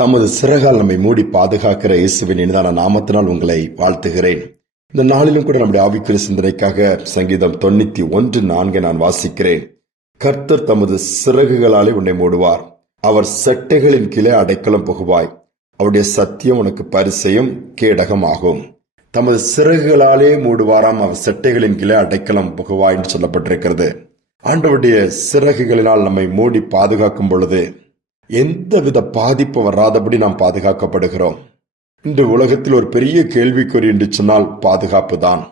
தமது சிறகால் நம்மை மூடி பாதுகாக்கிற இயேசுவின் இனிதான நாமத்தினால் உங்களை வாழ்த்துகிறேன். இந்த நாளிலும் கூட நம்முடைய ஆவிக்குரிய சிந்தனைக்காக சங்கீதம் 91:4 நான் வாசிக்கிறேன். கர்த்தர் தமது சிறகுகளாலே உன்னை மூடுவார், அவர் செட்டைகளின் கீழே அடைக்கலம் புகுவாய், அவருடைய சத்தியம் உனக்கு பரிசையும் கேடகம் ஆகும். தமது சிறகுகளாலே மூடுவாராம், அவர் செட்டைகளின் கீழே அடைக்கலம் புகுவாய் என்று சொல்லப்பட்டிருக்கிறது. ஆண்டவருடைய சிறகுகளினால் நம்மை மூடி பாதுகாக்கும் பொழுது எந்தவித பாதிப்பு வராதபடி நாம் பாதுகாக்கப்படுகிறோம். இன்று உலகத்தில் ஒரு பெரிய கேள்விக்குறி என்று சொன்னால் பாதுகாப்பு தான்.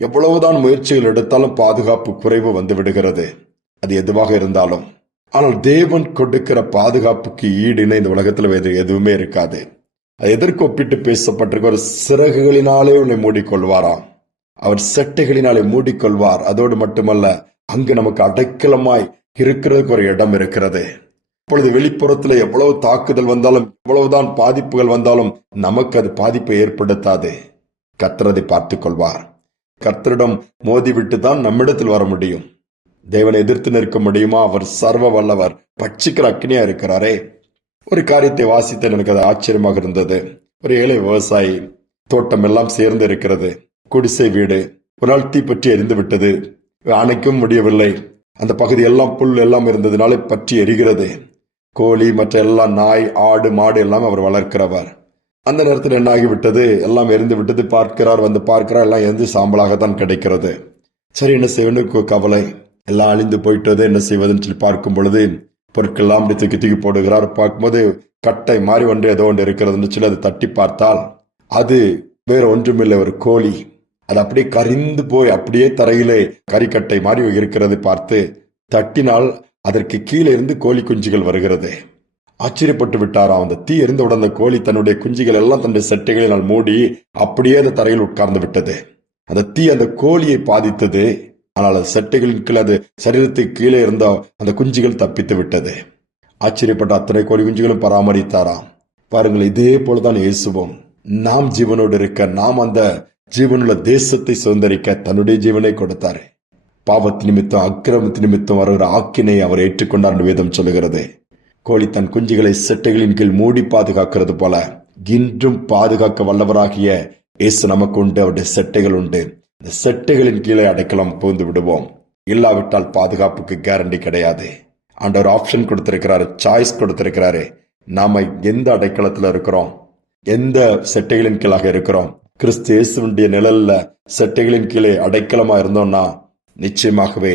எவ்வளவுதான் முயற்சிகள் எடுத்தாலும் பாதுகாப்பு குறைவு வந்து விடுகிறது, அது எதுவாக இருந்தாலும். ஆனால் தேவன் கொடுக்கிற பாதுகாப்புக்கு ஈடுன்னு இந்த உலகத்தில் வேறு எதுவுமே இருக்காது. அது எதற்கு ஒப்பிட்டு பேசப்பட்டிருக்க, ஒரு சிறகுகளினாலே உன்னை மூடிக்கொள்வாராம், அவர் செட்டைகளினாலே மூடிக்கொள்வார். அதோடு மட்டுமல்ல, அங்கு நமக்கு அடைக்கலமாய் இருக்கிறதுக்கு ஒரு இடம் இருக்கிறது. இப்பொழுது வெளிப்புறத்தில் எவ்வளவு தாக்குதல் வந்தாலும், எவ்வளவுதான் பாதிப்புகள் வந்தாலும் நமக்கு அது பாதிப்பை ஏற்படுத்தாது. கர்த்தர் அதை பார்த்துக் கொள்வார். கர்த்தரிடம் மோதிவிட்டு தான் நம்மிடத்தில் வர முடியும். தேவனை எதிர்த்து நிற்க முடியுமா? அவர் சர்வ வல்லவர், பட்சிக்கிற அக்னியா இருக்கிறாரே. ஒரு காரியத்தை வாசித்த எனக்கு அது ஆச்சரியமாக இருந்தது. ஒரு ஏழை விவசாயி, தோட்டம் எல்லாம் சேர்ந்து இருக்கிறது, குடிசை வீடு. ஒரு நாள் தீப்பற்றி எரிந்து விட்டது, அணைக்கும் முடியவில்லை. அந்த பகுதி எல்லாம் புல் எல்லாம் இருந்ததுனால பற்றி எரிகிறது. கோழி மற்ற எல்லாம், நாய் ஆடு மாடு எல்லாம் அவர் வளர்க்கிறவர். அந்த நேரத்தில் என்ன ஆகிவிட்டது, எல்லாம் எரிந்து விட்டது. வந்து பார்க்கிறார், எல்லாம் எரிந்து சாம்பலாகத்தான் கிடைக்கிறது. சரி, என்ன செய்வது, கவலை, எல்லாம் அழிந்து போயிட்டது, என்ன செய்வதுன்னு சொல்லி பார்க்கும் பொழுது பொருட்கள் எல்லாம் அப்படி தூக்கி போடுகிறார். பார்க்கும்போது கட்டை மாறி ஒன்று ஏதோ ஒன்று இருக்கிறதுன்னு சொல்லி அதை தட்டி பார்த்தால் அது வேற ஒன்றுமில்லை, ஒரு கோழி. அது அப்படியே கரிந்து போய் அப்படியே தரையிலே கறிக்கட்டை மாறி இருக்கிறது. பார்த்து தட்டினால் அதற்கு கீழே இருந்து கோழி குஞ்சுகள் வருகிறது. ஆச்சரியப்பட்டு விட்டாராம். அந்த தீ எரிந்தவுடன் அந்த கோழி தன்னுடைய குஞ்சுகள் எல்லாம் தன்னுடைய செட்டைகளினால் மூடி அப்படியே அந்த தரையில் உட்கார்ந்து விட்டது. அந்த தீ அந்த கோழியை பாதித்தது, ஆனால் அது செட்டைகளின் கீழே, அது சரீரத்துக்கு கீழே இருந்த அந்த குஞ்சுகள் தப்பித்து விட்டது. ஆச்சரியப்பட்ட அத்தனை கோழி குஞ்சுகளும் பராமரித்தாராம். பாருங்கள், இதே போலதான் இயேசுவும் நாம் ஜீவனோடு இருக்க, நாம் அந்த ஜீவனுள்ள தேசத்தை சுதந்திரிக்க தன்னுடைய ஜீவனை கொடுத்தாரு. பாவத்து நிமித்தம் அக்கிரமத்து நிமித்தம் வருகிற ஆக்கினை அவர் ஏற்றுக்கொண்டார் என்று வேதம் சொல்லுகிறது. கோழி தன் குஞ்சுகளை செட்டைகளின் கீழ் மூடி பாதுகாக்கிறது போல இன்றும் பாதுகாக்க வல்லவராகிய இயேசு நமக்கு உண்டு, அவருடைய செட்டைகள் உண்டு. இந்த செட்டைகளின் கீழே அடைக்கலம் புகுந்து விடுவோம். இல்லாவிட்டால் பாதுகாப்புக்கு கேரண்டி கிடையாது. ஆண்டவர் ஆப்ஷன் கொடுத்திருக்கிறாரு, சாய்ஸ் கொடுத்திருக்கிறாரு. நாம எந்த அடைக்கலத்துல இருக்கிறோம், எந்த செட்டைகளின் கீழாக இருக்கிறோம். கிறிஸ்து இயேசுவினுடைய நிழல்ல செட்டைகளின் கீழே அடைக்கலமா இருந்தோம்னா நிச்சயமாகவே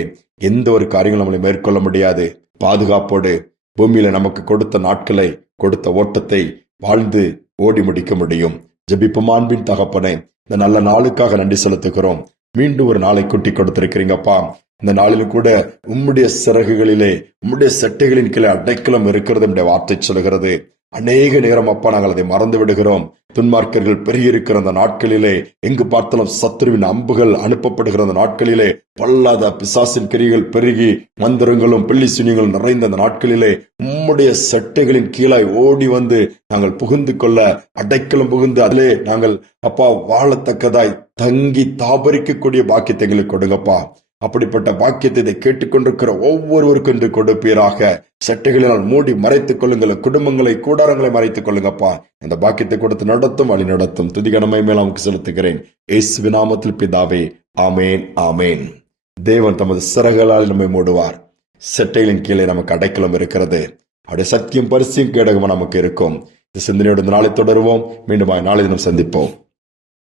எந்த ஒரு காரியங்களும் நம்மளை மேற்கொள்ள முடியாது. பாதுகாப்போடு பூமியில நமக்கு கொடுத்த நாட்களை, கொடுத்த ஓட்டத்தை வாழ்ந்து ஓடி முடிக்க முடியும். ஜெபிப்போம். அன்பின் தகப்பனே, இந்த நல்ல நாளுக்காக நன்றி செலுத்துகிறோம். மீண்டும் ஒரு நாளை கூட்டி கொடுத்திருக்கிறீங்கப்பா. இந்த நாளிலும் கூட உம்முடைய சிறகுகளிலே, உம்முடைய செட்டைகளின் கீழே அடைக்கலம் இருக்கிறது என்ற வார்த்தை சொல்கிறது. அநேக நேரம் அப்பா நாங்கள் அதை மறந்து விடுகிறோம். துன்மார்க்கர்கள் பெருகியிருக்கிற அந்த நாட்களிலே, எங்கு பார்த்தாலும் சத்துருவின் அம்புகள் அனுப்பப்படுகிற அந்த நாட்களிலே, பொல்லாத பிசாசின் கிரிகள் பெருகி மந்திரங்களும் பில்லி சுனிகளும் நிறைந்த அந்த நாட்களிலே உம்முடைய செட்டைகளின் கீழாய் ஓடி வந்து நாங்கள் புகுந்து கொள்ள, அடைக்கலம் புகுந்து அதிலே நாங்கள் அப்பா வாழத்தக்கதாய் தங்கி தாபரிக்கக்கூடிய பாக்கியத்தை எங்களுக்கு கொடுங்கப்பா. அப்படிப்பட்ட பாக்கியத்தை இதை கேட்டுக்கொண்டிருக்கிற ஒவ்வொருவருக்கும் இன்று கொடுப்பீராக. செட்டைகளினால் மூடி மறைத்துக் கொள்ளுங்கள், குடும்பங்களை, கூடாரங்களை மறைத்துக் கொள்ளுங்கப்பா. இந்த பாக்கியத்தை கொடுத்து நடத்தும், வழி நடத்தும். துதிகனமை மேல் நமக்கு செலுத்துகிறேன், இயேசுவின் நாமத்தில் பிதாவே, ஆமேன், ஆமேன். தேவன் தமது சிறகுகளால் நம்மை மூடுவார், செட்டைகளின் கீழே நமக்கு அடைக்கலம் இருக்கிறது. அவருடைய சத்தியம் பரிசையும் கேடகமா நமக்கு இருக்கும். இந்த சிந்தனையோடு நாளை தொடருவோம். மீண்டும் நாளை தினம் சந்திப்போம்.